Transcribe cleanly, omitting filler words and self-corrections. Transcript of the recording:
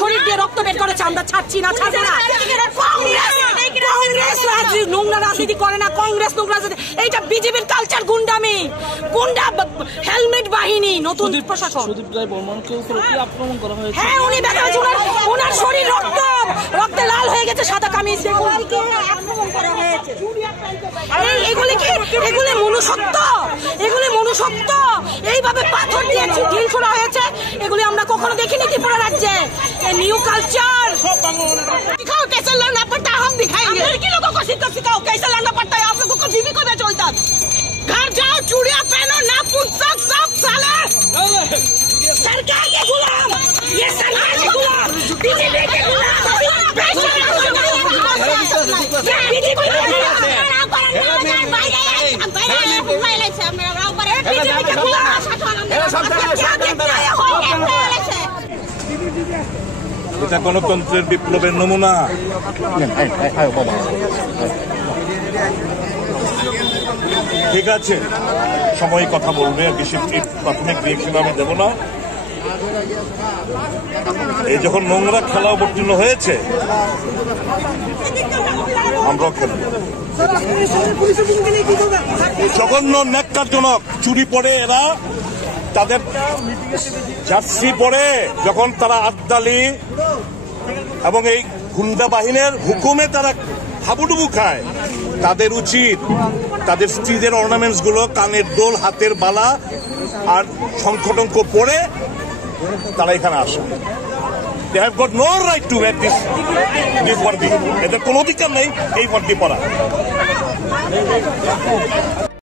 শরীর দিয়ে রক্ত বের করেছে, আমরা ছাড়ছি না, ছাড়বো না। কংগ্রেস নোংরা রাজনীতি করে না, কংগ্রেস নোংরা রাজনীতি, এইটা বিজেপির কালচার, গুন্ডামি, গুন্ডা হেলমেট বাহিনী, নতুন প্রশাসন। সুদীপ রায় বর্মনকে উপরে কি আক্রমণ করা হয়েছে? হ্যাঁ, উনি দেখা যাচ্ছে ওনার শরীর রক্তে লাল হয়ে গেছে, সাদা কামিজ আক্রমণ করা হয়েছে। এগুলি মনুষ্যত্ব, এগুলি মনুষ্যত্ব। এইভাবে পাথর দিয়ে ঢিল ছোড়া হয়েছে, এগুলি আমরা কখনো দেখিনি ত্রিপুরা রাজ্যে। নিউ काल्चर दिखाओ, कैसे लड़ना पड़ता है हम दिखाएंगे। लड़की लोगों को सिखाओ कैसे लड़ना पड़ता है। आप लोगों को बीवी को बेचो, इधर घर जाओ, चूड़ियां पहनो, नाखून सब साले सरकार के गुलाम, ये सरकार के गुलाम, बीजेपी के गुलाम, এটা গণতন্ত্রের বিপ্লবের নমুনা। ঠিক আছে, সময় কথা বলবে, বেশি প্রাথমিক রিয়েকশন আমি দেবো না। এই যখন নোংরা খেলা অবতীর্ণ হয়েছে, আমরাও খেলব। জঘন্য ন্যাক্কারজনক চুরি পরে এরা তাদের জার্সি পরে যখন তারা আদ্দালি এবং এই গুন্ডা বাহিনীর হুকুমে তারা হাবুডুবু খায়, তাদের উচিত তাদের স্ত্রীদের অর্নামেন্টস গুলো, কানের দোল, হাতের বালা আর শঙ্খটঙ্ক পরে তারা এখানে আসে। They have got no right to wear this বর্দি। এদের কোনো অধিকার নেই এই বর্দি পরা।